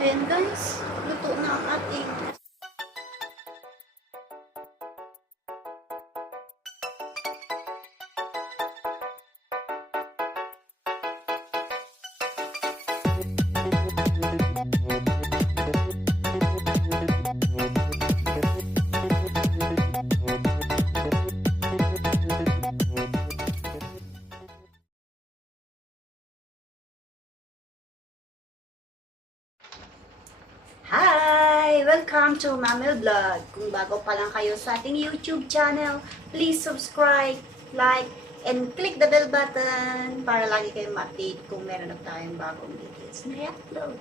Ayan guys, luto na ang ating Hi! Welcome to Mamel Vlog. Kung bago pa lang kayo sa ating YouTube channel, please subscribe, like, and click the bell button para lagi kayong ma-update kung meron na tayong bagong videos na i-upload.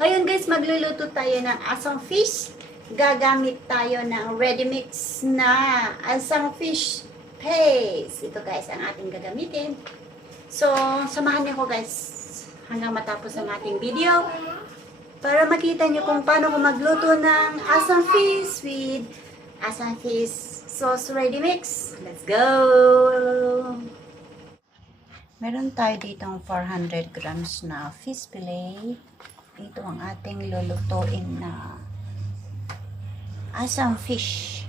Ngayon guys, magluluto tayo ng asang fish. Gagamit tayo ng ready mix na asang fish paste. Ito guys ang ating gagamitin. So, samahan niyo ko guys hanggang matapos ang ating video para makita nyo kung paano ko magluto ng asang fish with asang fish sauce ready mix. Let's go! Meron tayo ditong 400 grams na fish fillet. Ito ang ating lulutuin na asang fish.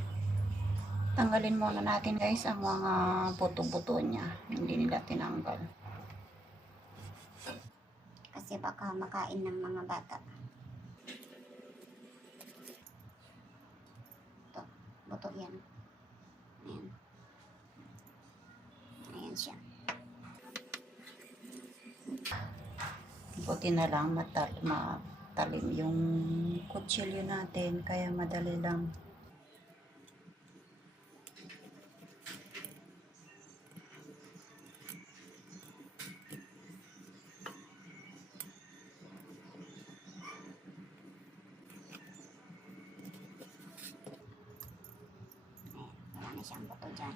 Tanggalin muna natin guys ang mga buto-buto niya. Hindi nila tinanggal. Kasi baka makain ng mga bata. Ito, buto yan. Ayan. Ayan siya. Buti na lang matalim yung kutsilyo natin, kaya madali lang. Wala na siyang buto dyan.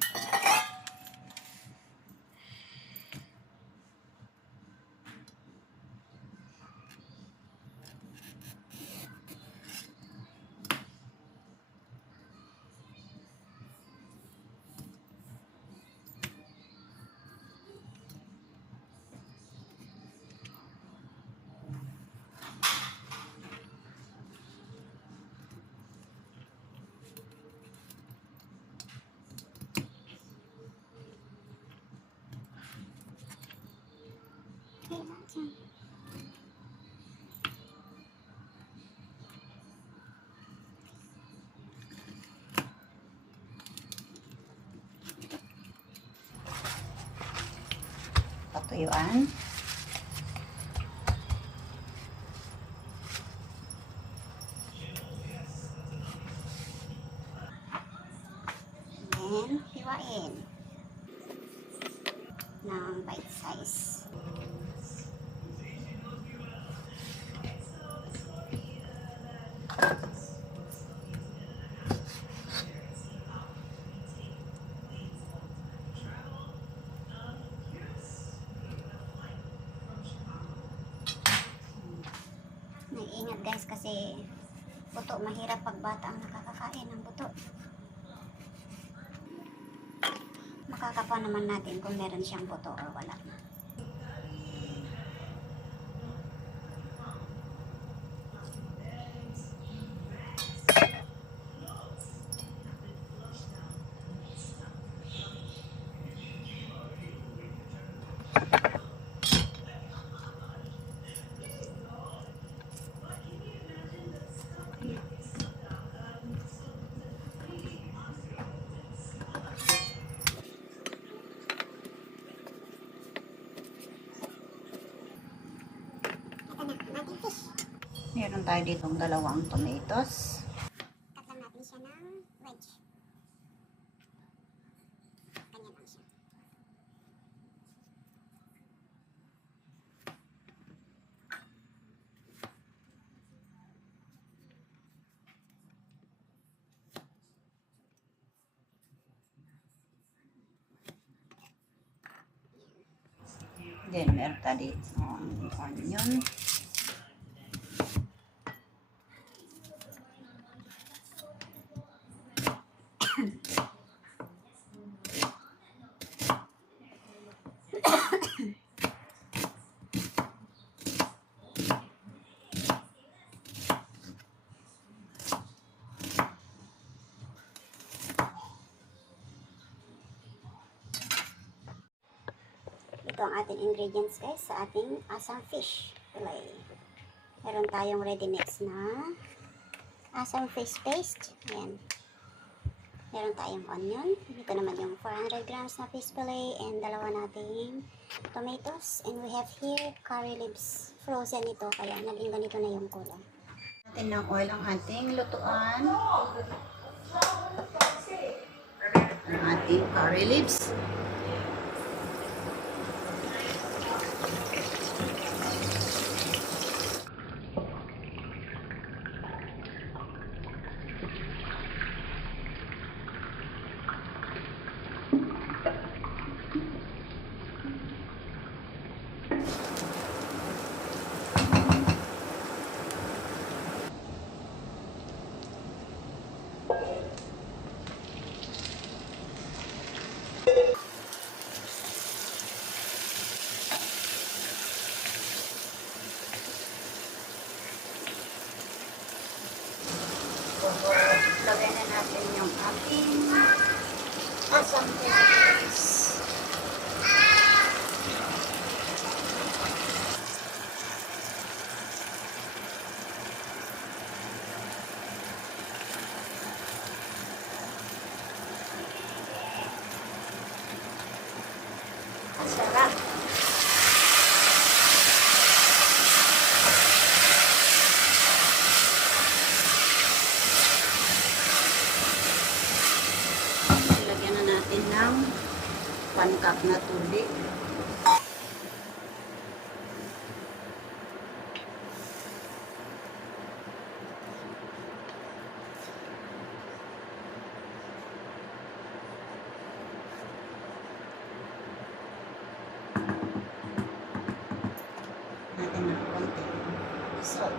Patuyuan. And hiwain ng bite size. Nag-ingat guys kasi buto, mahirap pag bata ang nakakakain ng buto. Makakapa naman natin kung meron siyang buto or wala. Meron tayo ditong dalawang tomatoes. Cut lang natin siya ng wedge. Ganyan lang siya. Then meron tayo ditong onion. ito ang ating ingredients guys sa ating asam fish fillet. Meron tayong ready mix na asam fish paste. Ayan. Meron tayong onion. Ito naman yung 400 grams na fish fillet and dalawa nating tomatoes. And we have here curry leaves. Frozen ito kaya naging ganito na yung kulay. Natin ng oil ang ating lutuan. Ang ating curry leaves. Lagyan na natin yung ating asam fish. Masarap. Lagyan na natin ng 1 cup na tubig. Natin ng konti salt.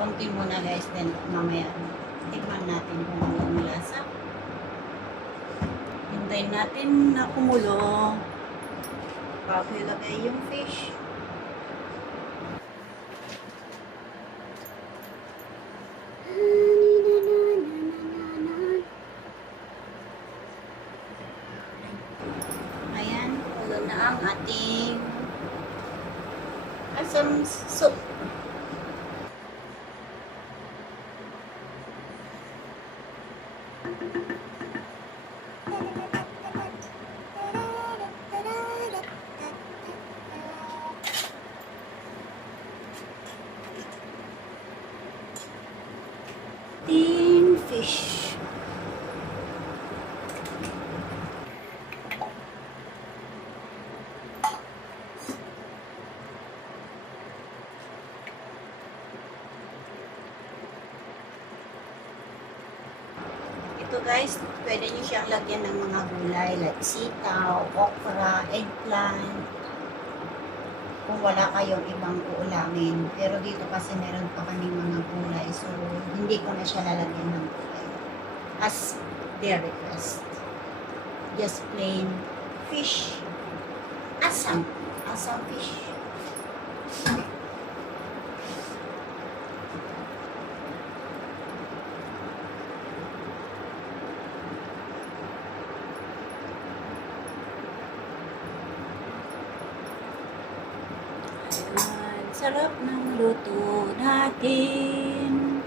Konti muna guys, then mamaya tikman natin kung anong lasa. Hintayin natin na kumulo bago ilagay yung fish. Ayan, kulo na ang ating asam soup. Tin fish. Ito guys, pwede nyo siyang lagyan ng mga gulay like sitaw, okra, eggplant. Kung wala kayong ibang uulamin. Pero dito kasi meron pa kami mga gulay. So, hindi ko na siya lalagyan ng gulay. As their request. Just plain fish. Asam. Asam fish. Sarap ng luto natin.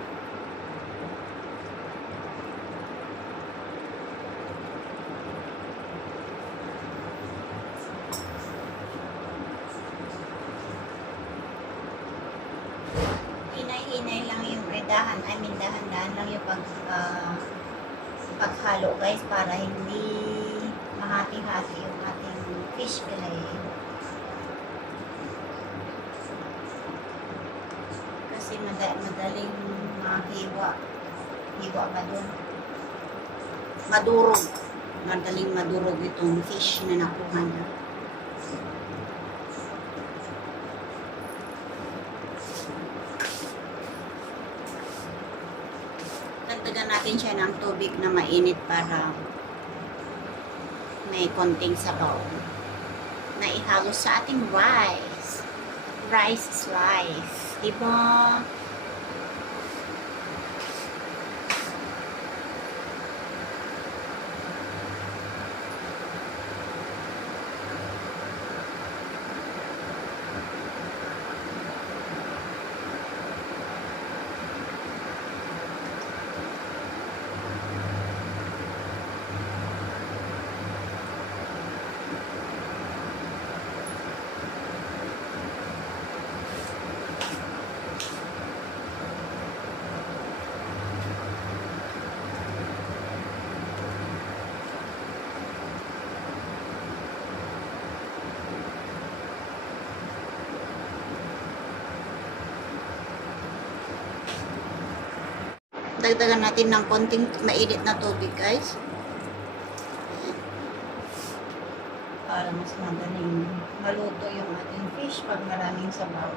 Hinay-hinay lang yung dahan-dahan lang yung paghalo guys para hindi mahati-hati yung ating fish fillet. Kasi madaling mahiwa. Hiwa ba dun? Madurog. Madaling madurog itong fish na nakuha na. Dagdagan natin siya ng tubig na mainit para may konting sabaw na ihalo sa ating rice. Rice is life. Diba? Dagdagan natin ng konting mainit na tubig, guys. Para mas madaling maluto yung ating fish pag maraming sabaw.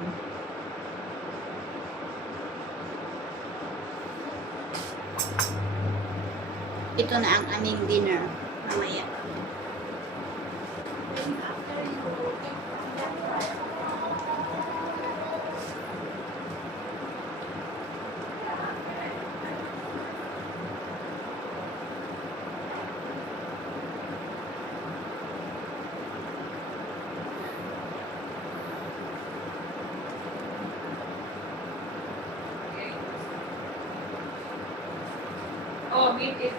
Ito na ang aming dinner mamaya. Oh, meat is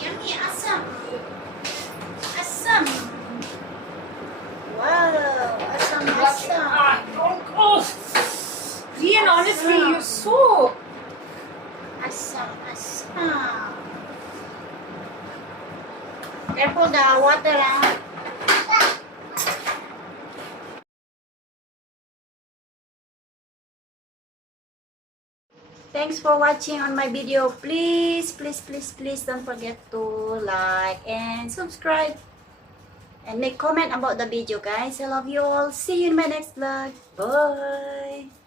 Yummy, asam. Asam. Wow, asam, asam. oh, Rian, honestly, you're so. Asam, asam. Careful the water, ah. Thanks for watching on my video. Please don't forget to like and subscribe and make comment about the video, guys. I love you all. See you in my next vlog. Bye.